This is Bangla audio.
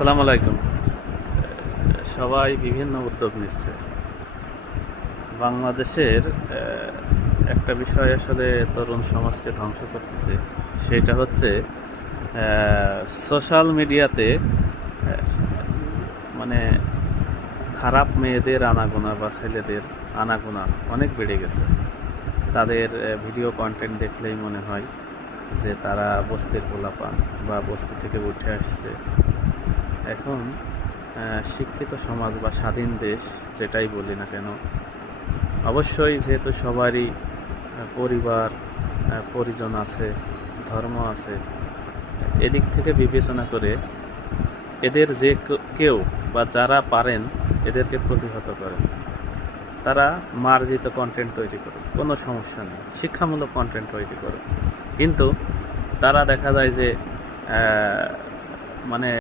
আসসালামু আলাইকুম। সবাই বিভিন্ন উদ্যোগ নিচ্ছে। বাংলাদেশের একটা বিষয় আসলে তরুণ সমাজকে ধ্বংস করতেছে, সেটা হচ্ছে সোশ্যাল মিডিয়াতে মানে খারাপ মেয়েদের আনাগোনা বা ছেলেদের আনাগোনা অনেক বেড়ে গেছে। তাদের ভিডিও কন্টেন্ট দেখলেই মনে হয় যে তারা বস্তির পোলাপান বা বস্তি থেকে উঠে আসছে। এখন শিক্ষিত সমাজ বা স্বাধীন দেশ যেটাই বলি না কেন, অবশ্যই যেহেতু সবারই পরিবার পরিজন আছে, ধর্ম আছে, এদিক থেকে বিবেচনা করে এদের যে কেউ বা যারা পারেন এদেরকে প্রতিহত করেন। তারা মার্জিত কন্টেন্ট তৈরি করে, কোনো সমস্যা নেই, শিক্ষামূলক কন্টেন্ট তৈরি করে। কিন্তু তারা দেখা যায় যে মানে